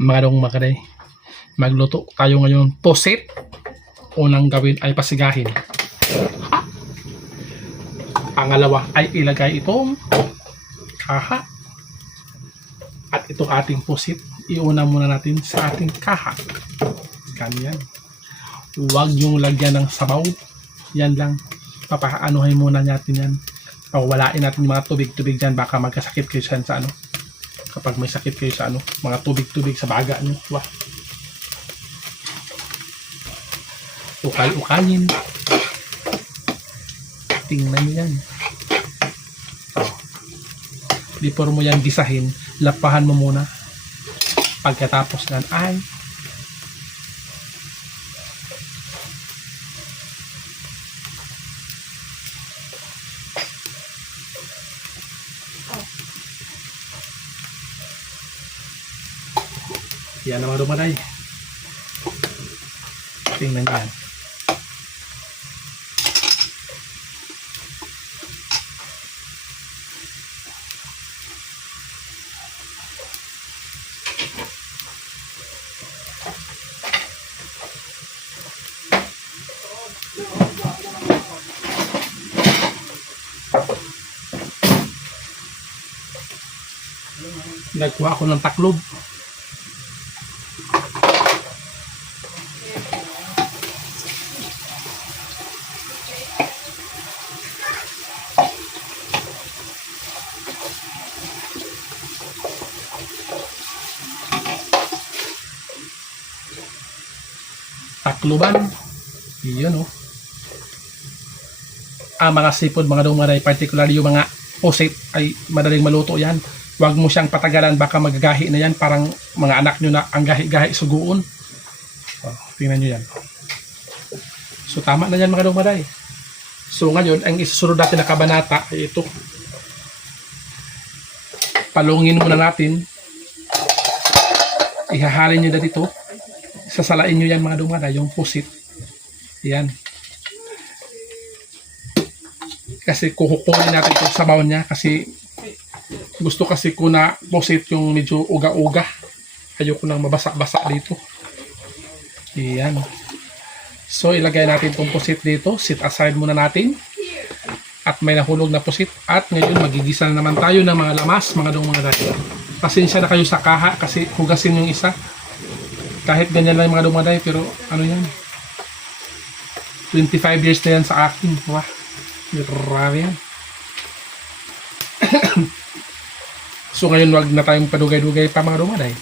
Mga dong makaday, magluto tayo ngayon pusit. Unang gawin ay pasigahin. Pangalawa ay ilagay itong kaha. At itong ating pusit, iuna muna natin sa ating kaha. Ganyan. Huwag yung lagyan ng sabaw. Yan lang. Papaanuhin muna natin yan. Pawalain natin yung mga tubig-tubig dyan. Baka magkasakit kayo sa ano. Kapag may sakit kayo sa ano, mga tubig-tubig sa baga nyo. Wah. Ukal-ukalin. Tingnan nyo yan. Before mo yan gisahin, lapahan mo muna. Pagkatapos nan ay yan naman dumaday. Tingnan yan. Nagkuha ako ng taklob. Takloban. Iyon, oh. Mga seafood, mga dungmaray, particularly yung mga pusit ay madaling maluto yan. Huwag mo siyang patagalan, baka magagahi na yan. Parang mga anak nyo na ang gahi-gahi suguon. Tingnan nyo yan. So tama na yan mga dungmaray. So ngayon, ang isusunod natin na kabanata ay ito. Palungin muna natin. Ihahalin nyo na dito. Sasalain nyo yan mga dungmaray, yung pusit. Yan. Kasi kukukunin natin itong sabaw niya kasi gusto kasi ko na pusit yung medyo uga-uga. Ayoko nang mabasa-basa dito. Yan. So ilagay natin itong pusit dito. Sit aside muna natin. At may nahulog na pusit. At ngayon magigisa na naman tayo ng mga lamas, mga dungmaray. Pasensya na kayo sa kaha kasi hugasin yung isa. Kahit ganyan lang yung mga dungmaray, pero ano yan? 25 years na yan sa akin. Wah, grabe yan. So ngayon wag na tayong padugay-dugay pa mga dungmaray.